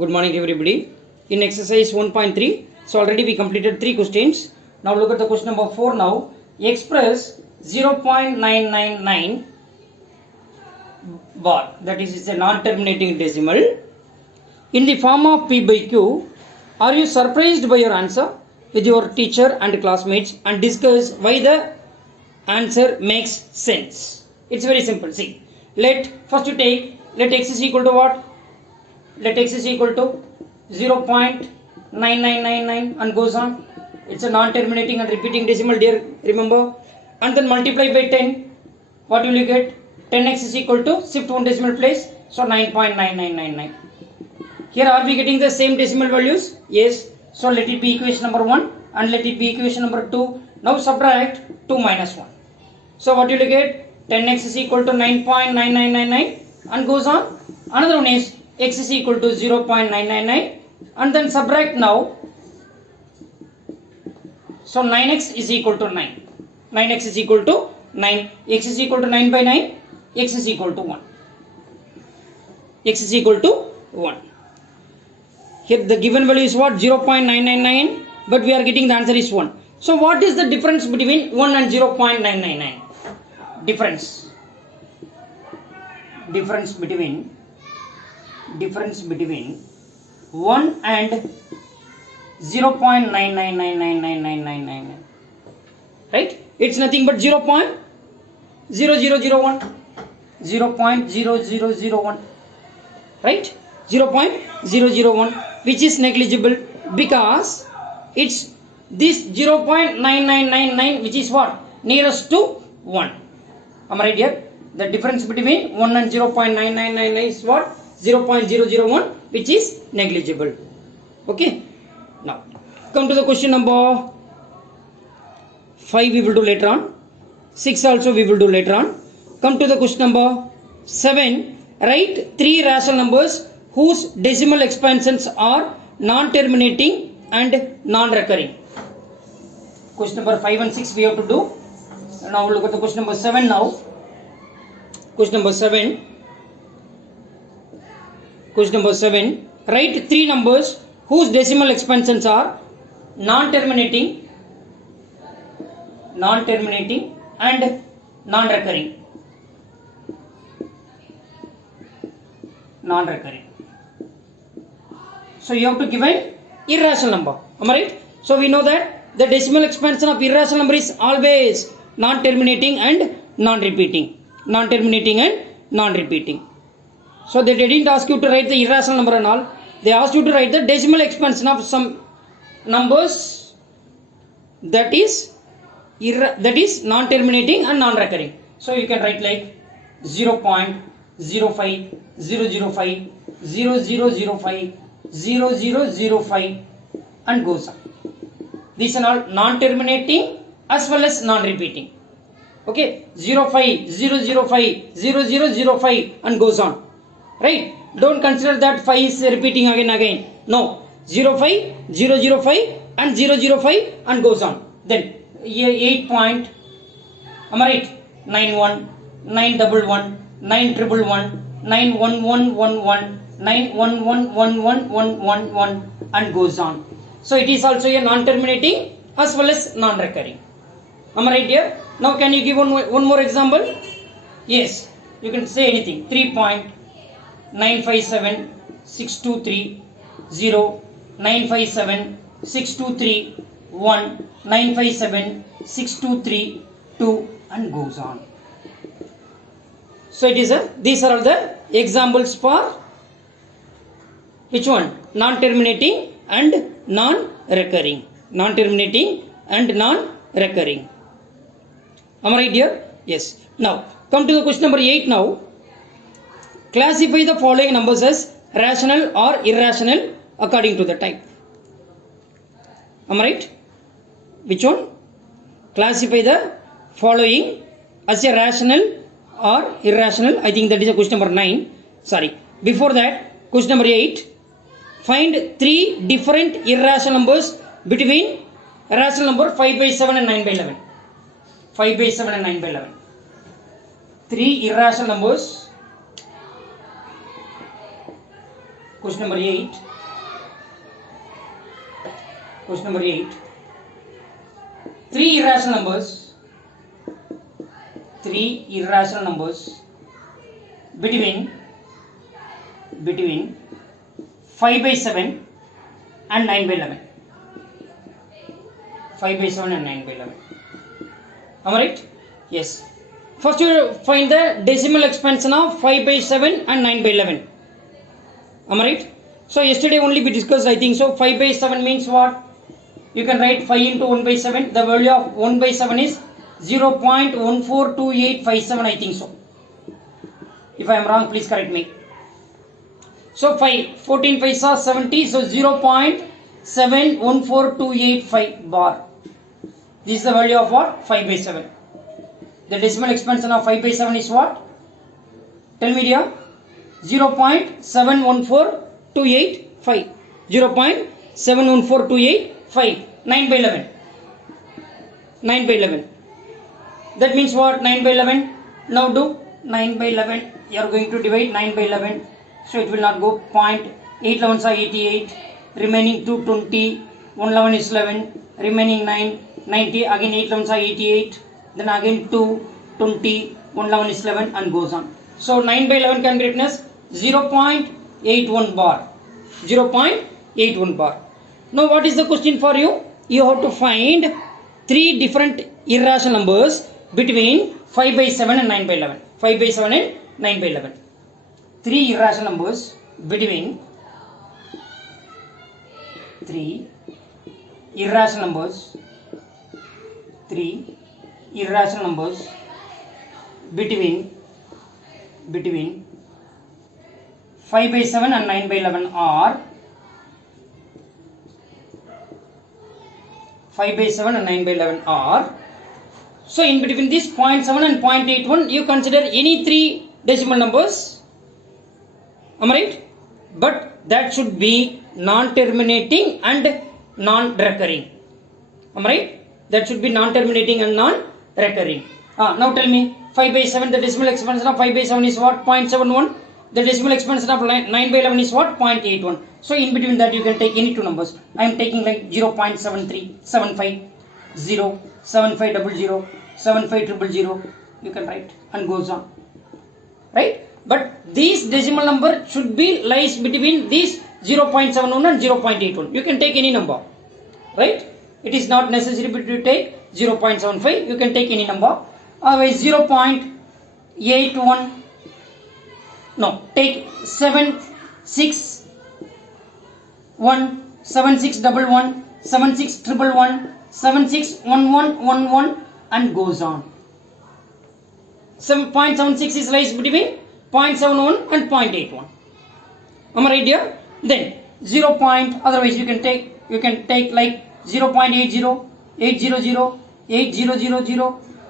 Good morning everybody. In exercise 1.3, so already we completed 3 questions. Now look at the question number 4 now. Express 0.999 bar, that is it's a non-terminating decimal, in the form of P by Q. Are you surprised by your answer with your teacher and classmates and discuss why the answer makes sense? It's very simple. See, first you take, let x is equal to what? Let x is equal to 0.9999 and goes on. It's a non-terminating and repeating decimal, dear, remember. And then multiply by 10. What will you get? 10x is equal to, shift one decimal place, so 9.9999. Here are we getting the same decimal values? Yes. So let it be equation number 1 and let it be equation number 2. Now subtract 2 minus 1. So what will you get? 10x is equal to 9.9999 and goes on. Another one is x is equal to 0.999 and then subtract now. So 9x is equal to 9. 9x is equal to 9. X is equal to 9 by 9. X is equal to 1. X is equal to 1. Here the given value is what? 0.999, but we are getting the answer is 1. So what is the difference between 1 and 0.999? Difference between 1 and 0.9999999, right? It's nothing but 0.0001, 0.0001, right? 0.001, which is negligible because it's this 0.9999, which is what? Nearest to 1. Am I right here? The difference between 1 and 0.9999 is what? 0.001, which is negligible. Okay. Now come to the question number 5, we will do later on. 6 also we will do later on. Come to the question number 7. Write 3 rational numbers whose decimal expansions are non-terminating and non-recurring. Question number 5 and 6 we have to do. Now look at the question number 7 now. Question number 7. Write 3 numbers whose decimal expansions are non-terminating and non-recurring. So you have to give an irrational number. Am I right? So we know that the decimal expansion of irrational number is always non-terminating and non-repeating. So they didn't ask you to write the irrational number and all. They asked you to write the decimal expansion of some numbers that is non-terminating and non-recurring. So you can write like 0.05, 005, 0005, 0005 and goes on. These are all non-terminating as well as non-repeating. Okay, 05, 005, 0005 and goes on. Right? Don't consider that 5 is repeating again. No, 05, 005 and 005 and goes on. Then 8 point, am I right? 91, 911, 9111, 91111, 9111111 and goes on. So it is also a non-terminating as well as non-recurring. Am I right here? Now can you give one more example? Yes, you can say anything. 3.957 623 0, 957 623 1, 957 623 2 and goes on. So it is these are all the examples for which one? Non-terminating and non-recurring. Am I right here? Yes. Now come to the question number 8 now. Classify the following numbers as rational or irrational according to the type. Am I right? Which one? Classify the following as a rational or irrational. I think that is a question number 9. Sorry. Before that, question number 8. Find 3 different irrational numbers between rational number 5 by 7 and 9 by 11. 5 by 7 and 9 by 11. 3 irrational numbers Question number 8. Question number 8. Three irrational numbers between 5 by 7 and 9 by 11. 5 by 7 and 9 by 11. Am I right? Yes. First you find the decimal expansion of 5 by 7 and 9 by 11. Am I right? So yesterday only we discussed, I think so. 5 by 7 means what? You can write 5 into 1 by 7. The value of 1 by 7 is 0.142857, I think so. If I am wrong, please correct me. So 14 paisa 70, so 0.714285 bar. This is the value of what? 5 by 7. The decimal expansion of 5 by 7 is what? Tell me dear. 0.714285. 0.714285. 9 by 11. 9 by 11. That means what? 9 by 11. Now do 9 by 11. You are going to divide 9 by 11. So it will not go. 8 11s are 88. Remaining 2 20. 1 11 is 11. Remaining 9 90. Again 8 11s are 88. Then again 2 20. 1 11 is 11 and goes on. So 9 by 11 can be written as 0.81 bar. 0.81 bar. Now what is the question for you? You have to find three different irrational numbers between 5 by 7 and 9 by 11. 5 by 7 and 9 by 11. Three irrational numbers between three irrational numbers between 5 by 7 and 9 by 11 are 5 by 7 and 9 by 11 are. So in between this 0.7 and 0.81 you consider any three decimal numbers. Am I right? But that should be non-terminating and non-recurring. Am I right? That should be non-terminating and non-recurring. Now tell me, 5 by 7, the decimal expansion of 5 by 7 is what? 0.71. The decimal expansion of 9 by 11 is what? 0.81. So in between that you can take any two numbers. I am taking like 0.73, 75, 0, 7500, 7500. You can write and goes on. Right? But this decimal number should be lies between these 0.71 and 0.81. You can take any number. Right? It is not necessary to take 0.75. You can take any number. Otherwise 0.81. No, take 761, 7611, 76111, 761111 and goes on. 0.76 is lies between 0.71 and 0.81. Am I right here? Then 0. Otherwise you can take like 0.80, 800, 8000,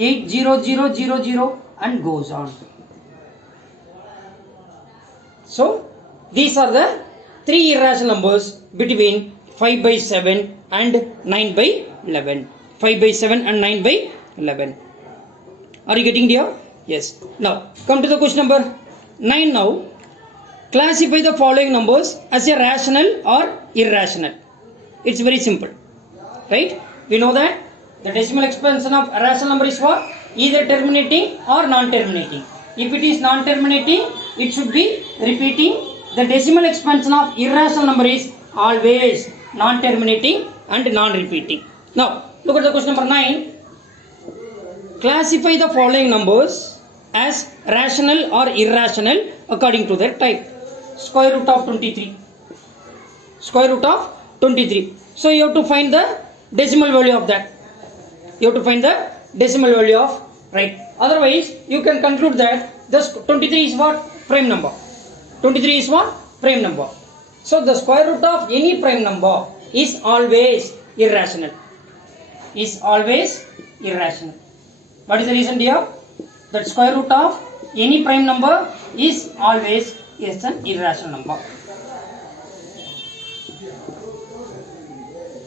80000 and goes on. So these are the three irrational numbers between 5 by 7 and 9 by 11. 5 by 7 and 9 by 11. Are you getting it? Yes. Now come to the question number 9 now. Classify the following numbers as a rational or irrational. It's very simple. Right? We know that the decimal expansion of a rational number is what? Either terminating or non-terminating. If it is non-terminating, it should be repeating. The decimal expansion of irrational number is always non-terminating and non-repeating. Now, look at the question number 9. Classify the following numbers as rational or irrational according to their type. Square root of 23. Square root of 23. So, you have to find the decimal value of that. You have to find the decimal value of, right? Otherwise, you can conclude that this 23 is what? Prime number. 23 is what? Prime number. So, the square root of any prime number is always irrational. Is always irrational. What is the reason dear? That square root of any prime number is always an irrational number.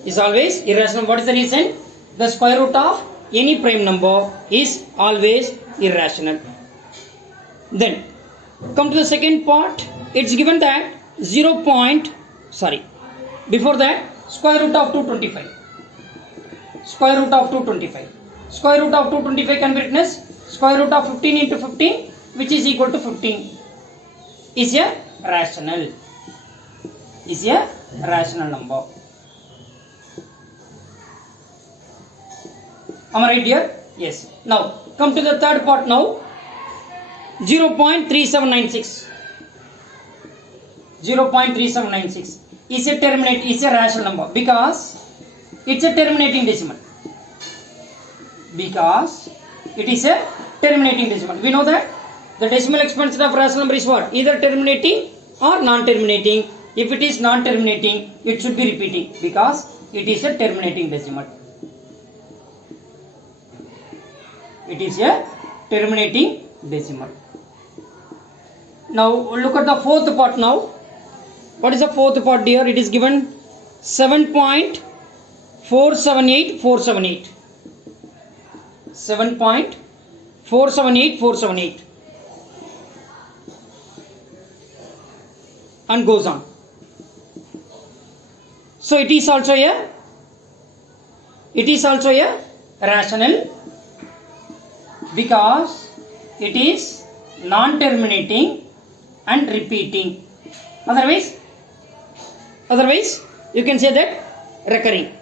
Is always irrational. What is the reason? The square root of any prime number is always irrational. Then come to the second part. It's given that 0. Sorry. Before that, square root of 225. Square root of 225. Square root of 225 can be written as square root of 15 into 15, which is equal to 15. Is a rational. Is a rational number. Am I right here? Yes. Now, come to the third part now. 0.3796. 0.3796 is a rational number because it's a terminating decimal. Because it is a terminating decimal. We know that the decimal exponent of rational number is what? Either terminating or non-terminating. If it is non-terminating, it should be repeating because it is a terminating decimal. It is a terminating decimal. Now look at the fourth part now. What is the fourth part here? It is given 7.478478. 7.478478 and goes on. So it is also a rational because it is non-terminating and repeating. Otherwise you can say that recurring,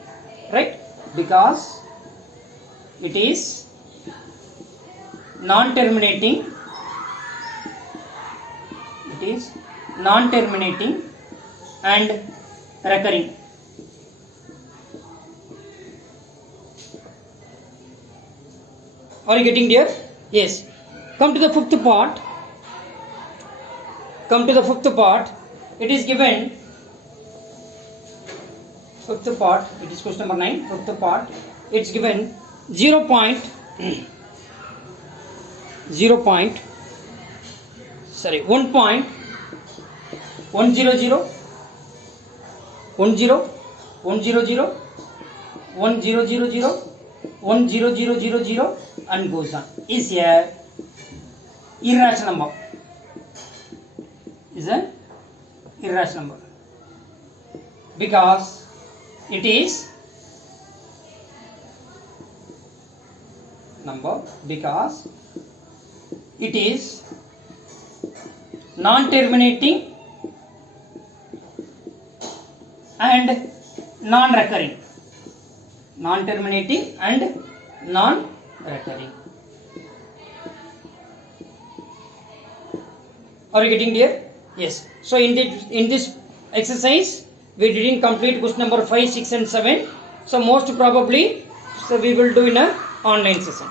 right? Because it is non-terminating. It is non-terminating and recurring. Are you getting there? Yes. Come to the fifth part. It is given. Fifth part. It is question number 9. Fifth part. It's given 0. 1.100 1000 and goes on. Is a irrational number. Is a irrational number because it is non-terminating and non-recurring. Non-terminating and non-recurring. Are you getting there? Yes. So in this exercise, we didn't complete question number 5, 6 and 7. So most probably, we will do in a online session.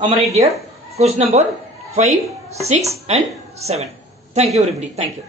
Am I right there? Question number 5, 6 and 7. Thank you everybody. Thank you.